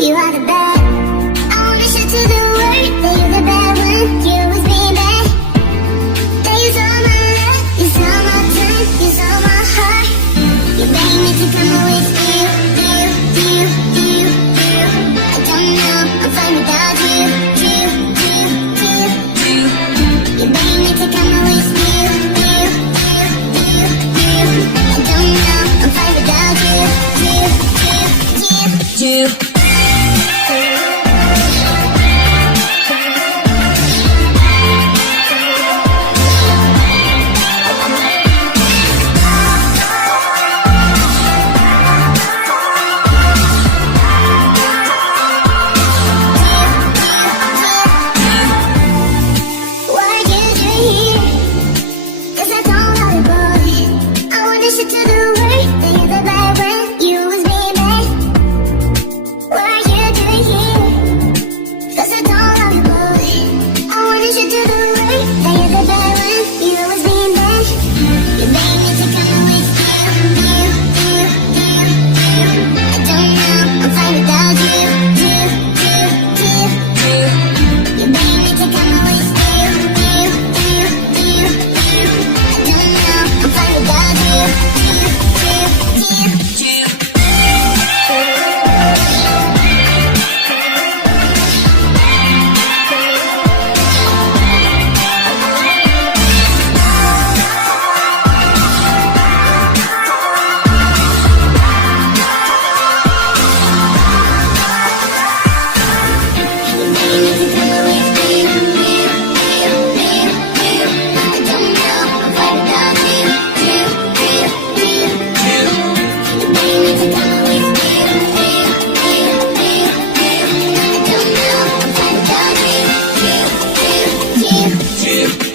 You are the bad. I wanna show to the world that you're the bad one. You was being bad. That you saw my love, you saw my time, you saw my heart. You begged me to come with you. I don't know, I'm fine without you. You begged me to come with you. I don't know, I'm fine without you. Yeah.